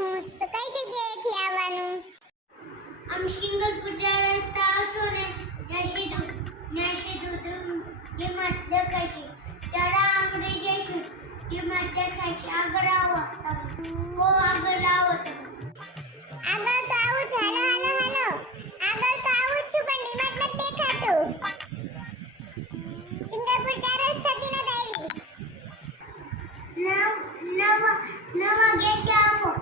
હું તો કઈ જગ્યાએથી આવવાનું? આમ સિંગલપુર જતા આવશો ને ત્યાં સીધું ત્યાં સીધું કિંમત દેખાશે. ત્યારે આપણે જઈશું કિંમત દેખાશે. આગળ આવો તમે. બહુ આગળ આવો તમે. આગળ તો આવું છે. હાલો હાલો હાલો. આગળ તો આવું જ છું પણ ડીમાર્ટ નથી દેખાતું. સિંગાપુર ચાર જ થતી નથી. આવી નવ નવ નવા ગેટ આવો.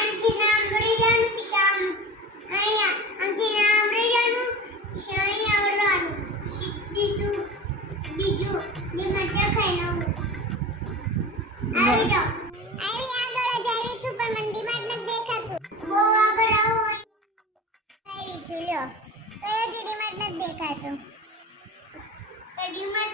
આમથી નામ રહી જવાનું પછી આમ અહીંયા આમથી નામ રહી જવાનું પછી અહીંયા વળવાનું સીધું બીજું જેમાં દેખાય નવું આવી જાઓ. આવી આગળ જ આવી છું પણ મને ડીમાર્ટ નથી દેખાતું. બહુ આગળ આવો. આવી છું લ્યો. કયો છે નથી દેખાતું? તો ડીમાર્ટ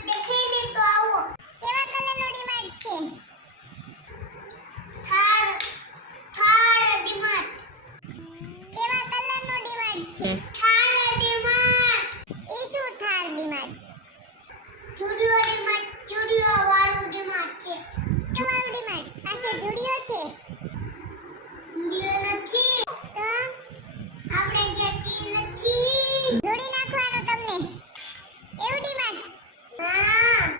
ડીમાર્ટ